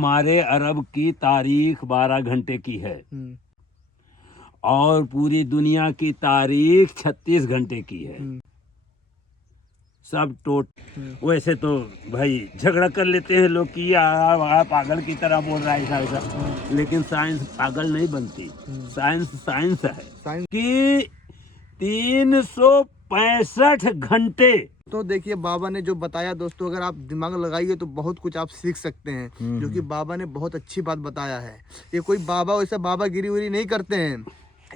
हमारे अरब की तारीख 12 घंटे की है और पूरी दुनिया की तारीख 36 घंटे की है। सब वैसे तो भाई झगड़ा कर लेते हैं लोग कि आप पागल की तरह बोल रहा है ऐसा, लेकिन साइंस पागल नहीं बनती। साइंस है कि 365 घंटे। तो देखिए बाबा ने जो बताया दोस्तों, अगर आप दिमाग लगाइए तो बहुत कुछ आप सीख सकते हैं, जो कि बाबा ने बहुत अच्छी बात बताया है। ये कोई बाबा वैसे बाबा गिरी उरी नहीं करते हैं,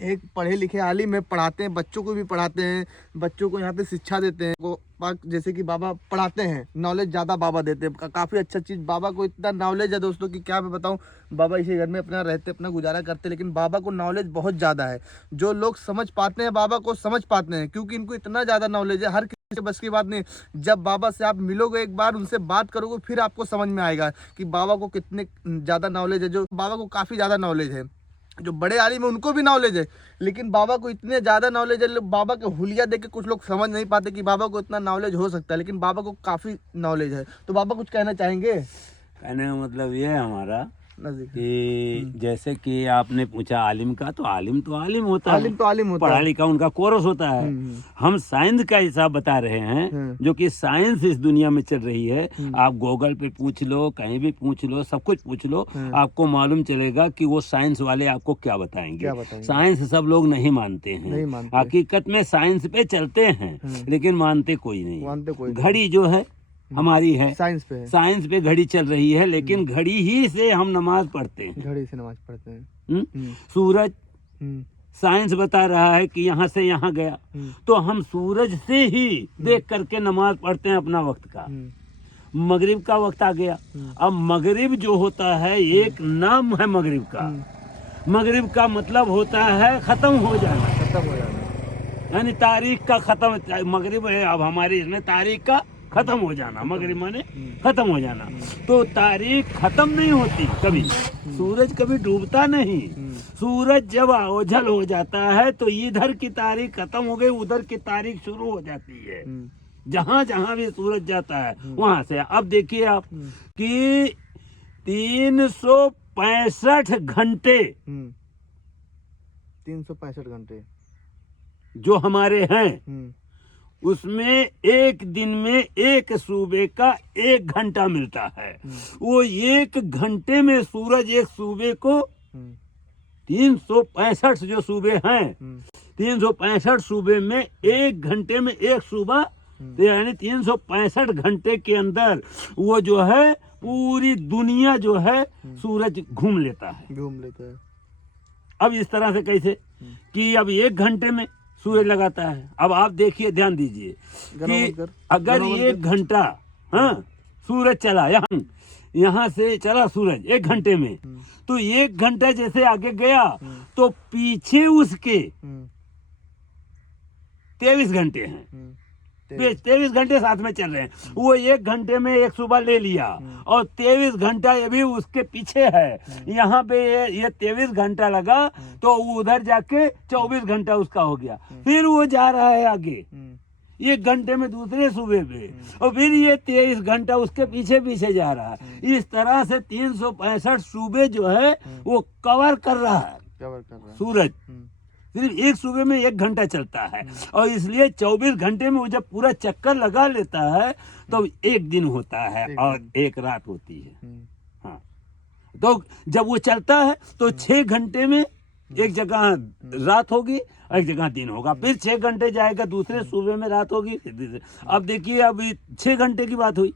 एक पढ़े लिखे आलिम है, पढ़ाते हैं, बच्चों को भी पढ़ाते हैं, बच्चों को यहाँ पे शिक्षा देते हैं। को जैसे कि बाबा पढ़ाते हैं, नॉलेज ज़्यादा बाबा देते हैं, काफ़ी अच्छा चीज़। बाबा को इतना नॉलेज है दोस्तों कि क्या मैं बताऊँ। बाबा इसी घर में अपना रहते, अपना गुजारा करते, लेकिन बाबा को नॉलेज बहुत ज़्यादा है। जो लोग समझ पाते हैं बाबा को समझ पाते हैं, क्योंकि इनको इतना ज़्यादा नॉलेज है, हर किसी के बस की बात नहीं। जब बाबा से आप मिलोगे, एक बार उनसे बात करोगे, फिर आपको समझ में आएगा कि बाबा को कितने ज़्यादा नॉलेज है। जो बाबा को काफ़ी ज़्यादा नॉलेज है, जो बड़े आलिम है उनको भी नॉलेज है, लेकिन बाबा को इतने ज़्यादा नॉलेज है। बाबा के हुलिया देख के कुछ लोग समझ नहीं पाते कि बाबा को इतना नॉलेज हो सकता है, लेकिन बाबा को काफ़ी नॉलेज है। तो बाबा कुछ कहना चाहेंगे? कहने का मतलब ये है हमारा नजदीक कि जैसे कि आपने पूछा आलिम का, तो आलिम होता है, आलिम तो आलिम होता पढ़ा है, लिखा उनका कोर्स होता है। हम साइंस का हिसाब बता रहे हैं, जो कि साइंस इस दुनिया में चल रही है। आप गूगल पे पूछ लो, कहीं भी पूछ लो, सब कुछ पूछ लो, आपको मालूम चलेगा कि वो साइंस वाले आपको क्या बताएंगे। साइंस सब लोग नहीं मानते हैं, हकीकत में साइंस पे चलते हैं, लेकिन मानते कोई नहीं। घड़ी जो है हमारी है, साइंस पे घड़ी चल रही है, लेकिन घड़ी ही से हम नमाज पढ़ते हैं। सूरज साइंस बता रहा है कि यहाँ से यहाँ गया, तो हम सूरज से ही देख करके नमाज पढ़ते हैं अपना वक्त का। मगरिब का वक्त आ गया, अब मगरिब जो होता है एक नाम है मगरिब का। मगरिब का मतलब होता है खत्म हो जाना, यानी तारीख का खत्म। मगरिब है अब हमारी इसमें तारीख का खत्म हो जाना, मगरिब माने खत्म हो जाना। तो तारीख खत्म नहीं होती कभी, सूरज कभी डूबता नहीं। सूरज जब ओझल हो जाता है तो इधर की तारीख खत्म हो गई, उधर की तारीख शुरू हो जाती है। जहां जहां भी सूरज जाता है वहां से। अब देखिए आप कि 365 घंटे 365 घंटे जो हमारे हैं, उसमें एक दिन में एक सूबे का 1 घंटा मिलता है। वो 1 घंटे में सूरज एक सूबे को 365 जो सूबे हैं, 365 सूबे में 1 घंटे में एक सूबा, यानी 365 घंटे के अंदर वो जो है पूरी दुनिया जो है सूरज घूम लेता है। अब इस तरह से कैसे कि अब 1 घंटे में सूरज लगाता है। अब आप देखिए, ध्यान दीजिए कि अगर 1 घंटा सूरज चला, यहाँ से चला सूरज 1 घंटे में, तो 1 घंटा जैसे आगे गया तो पीछे उसके 23 घंटे हैं। 23 घंटे साथ में चल रहे हैं। वो 1 घंटे में एक सुबह ले लिया और 23 घंटा ये भी उसके पीछे है। यहाँ पे ये 23 घंटा लगा तो उधर जाके 24 घंटा उसका हो गया। फिर वो जा रहा है आगे 1 घंटे में दूसरे सूबे पे, और फिर ये 23 घंटा उसके पीछे पीछे जा रहा है। इस तरह से 365 सूबे जो है वो कवर कर रहा है सूरज। सिर्फ एक सूबे में 1 घंटा चलता है, और इसलिए 24 घंटे में वो जब पूरा चक्कर लगा लेता है तो 1 दिन होता है और 1 रात होती है। हाँ, तो जब वो चलता है तो 6 घंटे में एक जगह रात होगी, एक जगह दिन होगा। फिर 6 घंटे जाएगा, दूसरे सूबे में रात होगी। अब देखिए, अभी 6 घंटे की बात हुई।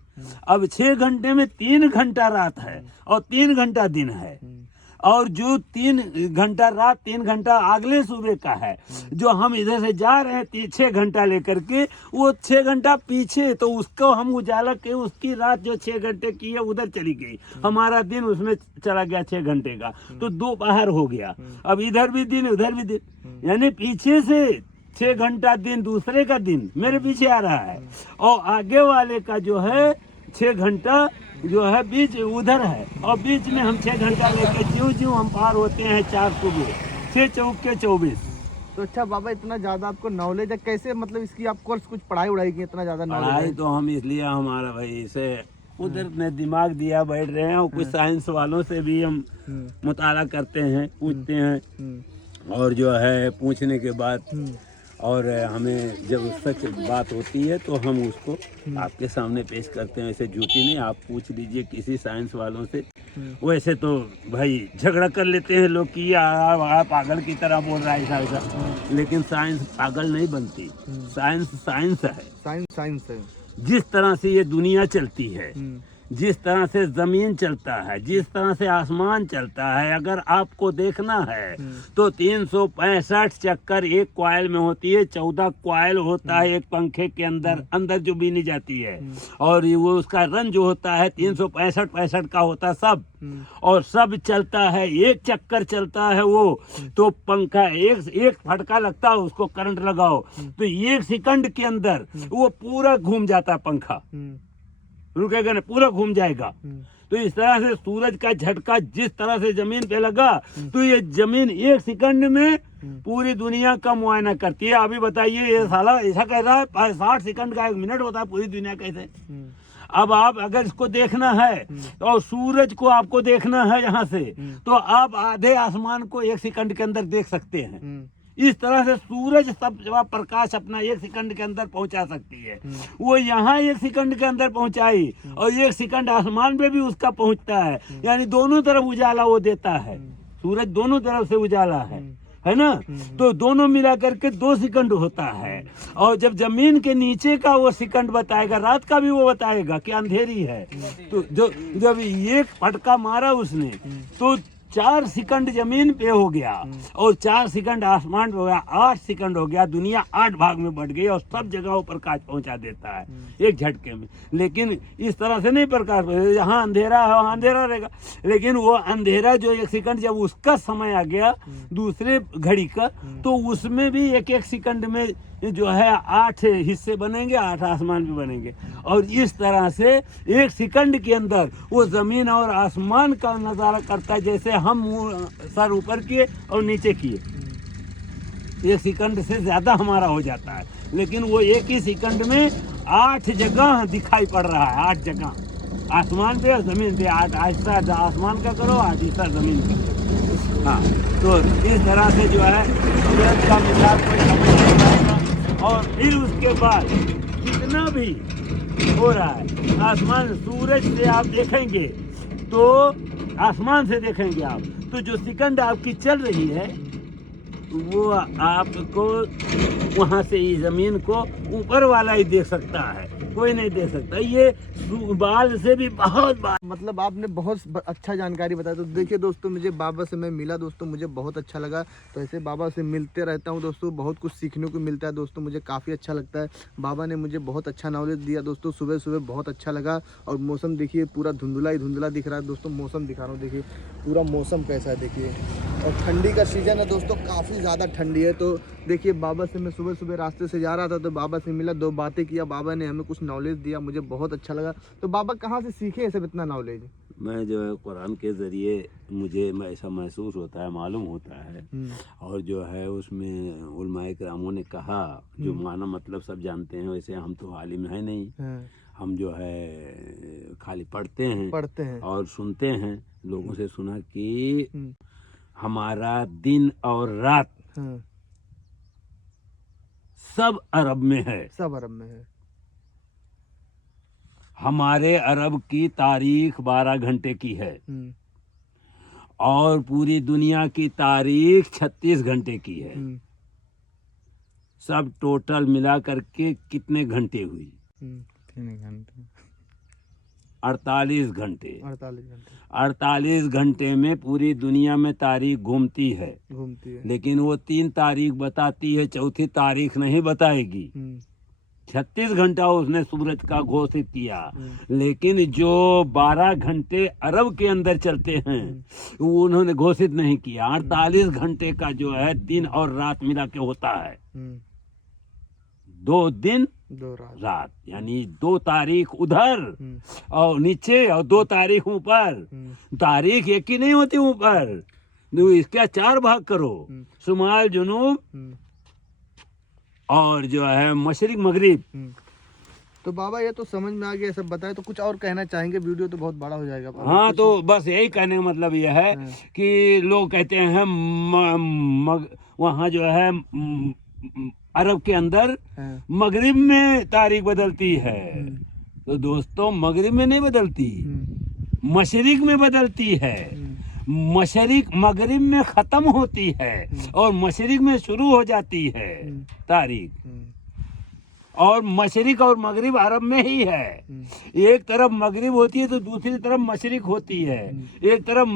अब 6 घंटे में 3 घंटा रात है और 3 घंटा दिन है, और जो 3 घंटा रात 3 घंटा अगले सूबे का है। जो हम इधर से जा रहे हैं 6 घंटा लेकर के, वो 6 घंटा पीछे, तो उसको हम उजाला के उसकी रात जो 6 घंटे की है उधर चली गई, हमारा दिन उसमें चला गया 6 घंटे का, तो 2 बाहर हो गया। अब इधर भी दिन उधर भी दिन, यानी पीछे से 6 घंटा दिन दूसरे का दिन मेरे पीछे आ रहा है, और आगे वाले का जो है 6 घंटा जो है बीच उधर है, और बीच में हम 6 घंटा लेकर ज्यों हम पार होते हैं 4 सूबे, 6 चौक के 24। तो अच्छा बाबा, इतना ज्यादा आपको नॉलेज है, कैसे मतलब इसकी आप कोर्स कुछ पढ़ाई उड़ाई की इतना ज्यादा नॉलेज? पढ़ाई तो हम इसलिए हमारा भाई इसे उधर ने दिमाग दिया बैठ रहे हैं, और कुछ साइंस वालों से भी हम मुताला करते हैं, पूछते हैं, और जो है पूछने के बाद और हमें जब सच बात होती है तो हम उसको आपके सामने पेश करते हैं। ऐसे झूठी नहीं, आप पूछ लीजिए किसी साइंस वालों से। वैसे तो भाई झगड़ा कर लेते हैं लोग कि यार पागल की तरह बोल रहा है ऐसा ऐसा, लेकिन साइंस पागल नहीं बनती। साइंस साइंस है। साइंस है। जिस तरह से ये दुनिया चलती है, जिस तरह से जमीन चलता है, जिस तरह से आसमान चलता है, अगर आपको देखना है तो 365 चक्कर एक कॉइल में होती है। 14 कॉइल होता है एक पंखे के अंदर, अंदर जो बीनी जाती है, और वो उसका रन जो होता है 365 का होता है सब, और सब चलता है। एक चक्कर चलता है वो, तो पंखा एक फटका लगता है, उसको करंट लगाओ तो 1 सेकंड के अंदर वो पूरा घूम जाता है पंखा, रुकेगा ना, पूरा घूम जाएगा। तो इस तरह से सूरज का झटका जिस तरह से जमीन पे लगा, तो ये जमीन 1 सेकंड में पूरी दुनिया का मुआयना करती है। अभी बताइए, ये साला ऐसा कह रहा है 60 सेकंड का 1 मिनट होता है, पूरी दुनिया कैसे? अब आप अगर इसको देखना है और सूरज को आपको देखना है यहाँ से, तो आप आधे आसमान को 1 सेकंड के अंदर देख सकते हैं। इस तरह से सूरज सब प्रकाश अपना 1 सेकंड के अंदर पहुंचा सकती है। वो यहाँ 1 सेकंड के अंदर पहुंचाई, और 1 सेकंड आसमान पे भी उसका पहुंचता है, यानी दोनों तरफ उजाला वो देता है। सूरज दोनों तरफ से उजाला है ना, तो दोनों मिला करके 2 सेकंड होता है। और जब जमीन के नीचे का वो सेकंड बताएगा, रात का भी वो बताएगा कि अंधेरी है, तो जब एक फटका मारा उसने, तो 4 सेकंड जमीन पे हो गया, और 4 सेकंड आसमान पे हो गया, 8 सेकंड हो गया, दुनिया 8 भाग में बढ़ गई, और सब जगहों प्रकाश पहुंचा देता है एक झटके में। लेकिन इस तरह से नहीं प्रकाश, जहाँ अंधेरा है वहाँ अंधेरा रहेगा, लेकिन वो अंधेरा जो 1 सेकंड जब उसका समय आ गया दूसरे घड़ी का, तो उसमें भी 1-1 सेकंड में जो है 8 हिस्से बनेंगे, 8 आसमान भी बनेंगे। और इस तरह से 1 सेकंड के अंदर वो जमीन और आसमान का नज़ारा करता है, जैसे हम सर ऊपर किए और नीचे किए। 1 सेकंड से ज़्यादा हमारा हो जाता है, लेकिन वो 1 ही सेकंड में 8 जगह दिखाई पड़ रहा है। 8 जगह आसमान पे और ज़मीन पे। 8 हिस्सा आसमान का करो, 8 हिस्सा ज़मीन का करो। हाँ, तो इस तरह से जो है सूरज का मिजाज कोई समझ नहीं पाएगा। और फिर उसके बाद जितना भी हो रहा है आसमान, सूरज से आप देखेंगे तो आसमान से देखेंगे आप, तो जो सेकंड आपकी चल रही है वो आपको वहाँ से इस जमीन को ऊपर वाला ही देख सकता है, कोई नहीं देख सकता। ये बाल से भी बहुत मतलब आपने बहुत अच्छा जानकारी बताया। तो देखिए दोस्तों, मुझे बाबा से मैं मिला दोस्तों, मुझे बहुत अच्छा लगा। तो ऐसे बाबा से मिलते रहता हूँ दोस्तों, बहुत कुछ सीखने को मिलता है दोस्तों, मुझे काफ़ी अच्छा लगता है। बाबा ने मुझे बहुत अच्छा नॉलेज दिया दोस्तों। सुबह सुबह बहुत अच्छा लगा। और मौसम देखिए पूरा धुंधला ही धुंधला दिख रहा है दोस्तों। मौसम दिखा रहा हूँ, देखिए पूरा मौसम कैसा है देखिए। और ठंडी का सीज़न है दोस्तों, काफ़ी ज़्यादा ठंडी है। तो देखिए बाबा से मैं सुबह सुबह रास्ते से जा रहा था, तो बाबा से मिला, 2 बातें किया, बाबा ने हमें कुछ नॉलेज दिया, मुझे बहुत अच्छा लगा। तो बाबा कहाँ से सीखे ये सब इतना नॉलेज? मैं जो है कुरान के ज़रिए मुझे ऐसा महसूस होता है, मालूम होता है। और जो है उसमें उलमाए किरामों ने कहा, जो माना मतलब सब जानते हैं, वैसे हम तो आलिम है नहीं, हम जो है खाली पढ़ते हैं और सुनते हैं। लोगों से सुना कि हमारा दिन और रात सब अरब में है, सब अरब में है। हमारे अरब की तारीख 12 घंटे की है, और पूरी दुनिया की तारीख 36 घंटे की है। सब टोटल मिला करके कितने घंटे हुई? 48 घंटे। 48 घंटे में पूरी दुनिया में तारीख घूमती है। लेकिन वो 3 तारीख बताती है, चौथी तारीख नहीं बताएगी। 36 घंटा उसने सूरज का घोषित किया, लेकिन जो 12 घंटे अरब के अंदर चलते हैं वो उन्होंने घोषित नहीं किया। 48 घंटे का जो है दिन और रात मिला के होता है। 2 दिन 2 रात, यानी 2 तारीख उधर और नीचे और 2 तारीख ऊपर। तारीख एक ही नहीं होती ऊपर, इसका 4 भाग करो, शुमाल जुनूब और जो है मशरिक मगरिब। तो बाबा ये तो समझ में आ गया, सब बताए, तो कुछ और कहना चाहेंगे? वीडियो तो बहुत बड़ा हो जाएगा। हाँ, तो बस यही कहने का मतलब यह है कि लोग कहते हैं वहाँ जो है अरब के अंदर मगरिब में तारीख बदलती है। तो दोस्तों, मगरिब में नहीं बदलती, मशरिक में बदलती है। मशरिक मगरिब में ख़त्म होती है और मशरिक में शुरू हो जाती है तारीख। और मशरिक और मगरिब अरब में ही है। एक तरफ मगरिब होती है तो दूसरी तरफ मशरिक होती है। एक तरफ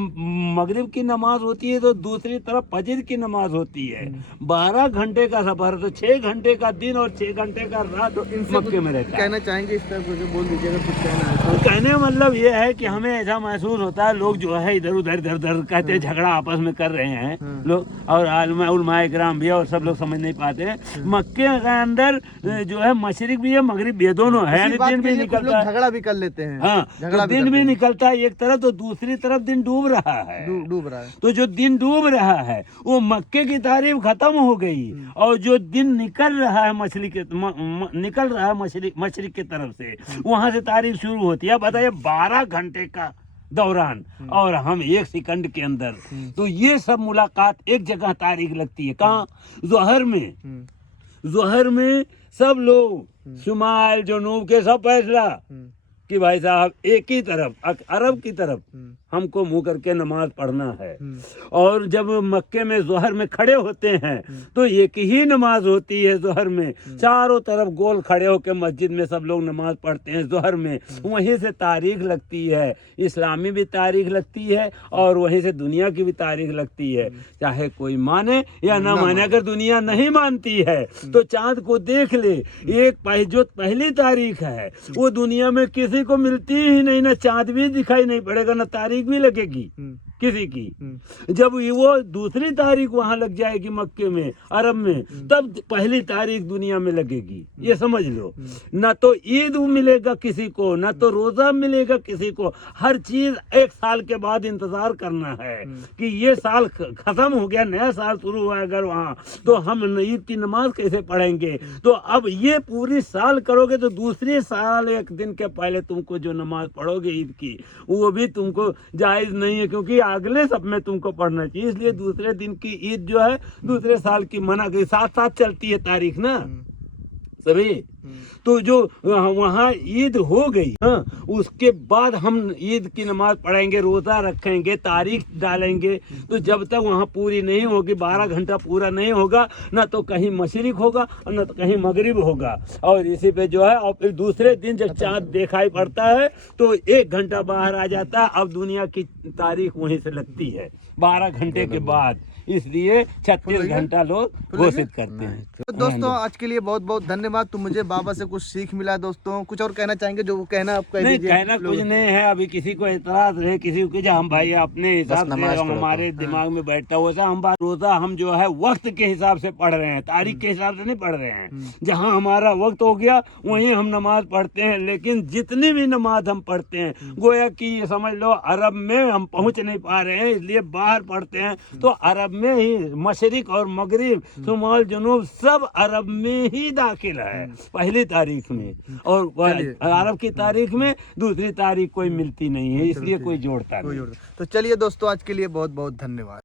मगरिब की नमाज होती है तो दूसरी तरफ फजर की नमाज होती है। 12 घंटे का सफर, तो 6 घंटे का दिन और 6 घंटे का रात मक्के में रहता है। कहना चाहेंगे इस तरह कुछ बोल दीजिए अगर कुछ कहना है। तो कहने का मतलब ये है कि हमें ऐसा महसूस होता है, लोग जो है इधर उधर कहते हैं, झगड़ा आपस में कर रहे हैं लोग, और उलमाए किराम भी और सब लोग समझ नहीं पाते हैं। मक्के के अंदर जो है मशरिक भी है मगरिब भी है, दोनों है। दिन भी निकलता है, झगड़ा भी कर लेते हैं। हाँ, तो दिन भी निकलता है एक तरफ, तो दूसरी तरफ दिन डूब रहा है। डूब रहा है। तो जो दिन डूब रहा है वो मक्के की तारीफ खत्म हो गई, और जो दिन निकल रहा है निकल रहा है मशरिक की तरफ से, वहां से तारीफ शुरू होती है। बताइए, 12 घंटे का दौरान और हम 1 सेकंड के अंदर, तो ये सब मुलाकात एक जगह तारीख लगती है। कहाँ? ज़ोहर में। ज़ोहर में सब लोग शुमाल जनूब के सब फैसला कि भाई साहब एक ही तरफ अरब की तरफ हमको मुंह करके नमाज पढ़ना है। और जब मक्के में ज़ोहर में खड़े होते हैं तो एक ही नमाज होती है ज़ोहर में। चारों तरफ गोल खड़े होकर मस्जिद में सब लोग नमाज पढ़ते हैं ज़ोहर में। वहीं से तारीख लगती है, इस्लामी भी तारीख लगती है और वहीं से दुनिया की भी तारीख लगती है, चाहे कोई माने या ना माने। अगर दुनिया नहीं मानती है तो चांद को देख ले, जो पहली तारीख है वो दुनिया में किसी को मिलती ही नहीं, ना चांद भी दिखाई नहीं पड़ेगा, ना तारीख भी लगेगी किसी की। जब वो दूसरी तारीख वहां लग जाएगी मक्के में अरब में, तब पहली तारीख दुनिया में लगेगी। ये समझ लो, ना तो ईद मिलेगा किसी को, ना तो रोजा मिलेगा किसी को। हर चीज 1 साल के बाद इंतजार करना है कि ये साल खत्म हो गया, नया साल शुरू हुआ अगर वहाँ, तो हम ईद की नमाज कैसे पढ़ेंगे? तो अब ये पूरी साल करोगे तो दूसरे साल 1 दिन के पहले तुमको जो नमाज पढ़ोगे ईद की, वो भी तुमको जायज नहीं है, क्योंकि अगले सब में तुमको पढ़ना चाहिए। इसलिए दूसरे दिन की ईद जो है दूसरे साल की मना गई, साथ साथ चलती है तारीख ना सभी। तो जो वहाँ ईद हो गई, हाँ, उसके बाद हम ईद की नमाज पढ़ेंगे, रोज़ा रखेंगे, तारीख डालेंगे। तो जब तक वहाँ पूरी नहीं होगी, 12 घंटा पूरा नहीं होगा, ना तो कहीं मशरिक होगा और ना तो कहीं मगरिब होगा। और इसी पे जो है, और फिर दूसरे दिन जब चाँद दिखाई पड़ता है तो 1 घंटा बाहर आ जाता है। अब दुनिया की तारीख वहीं से लगती है 12 घंटे के बाद। इसलिए 36 घंटा लोग घोषित करते हैं। तो दोस्तों आज के लिए बहुत बहुत धन्यवाद। तो मुझे बाबा से कुछ सीख मिला। दोस्तों कुछ और कहना चाहेंगे? जो कहना आप कह दीजिए। कहना कुछ नहीं है। अभी किसी को एतराज रहे, किसी को हम भाई अपने हिसाब से हमारे दिमाग में बैठता है वैसा हम रोजा हम जो है वक्त के हिसाब से पढ़ रहे हैं, तारीख के हिसाब से नहीं पढ़ रहे हैं। जहाँ हमारा वक्त हो गया वहीं हम नमाज पढ़ते हैं। लेकिन जितनी भी नमाज हम पढ़ते हैं, गोया कि ये समझ लो अरब में हम पहुँच नहीं पा रहे हैं, इसलिए बाहर पढ़ते हैं। तो अरब में ही मशरिक और मगरिब, शुमाल जनूब सब अरब में ही दाखिल है पहली तारीख में, और अरब की तारीख में दूसरी तारीख कोई मिलती नहीं है, इसलिए कोई जोड़ता नहीं। तो चलिए दोस्तों आज के लिए बहुत बहुत धन्यवाद।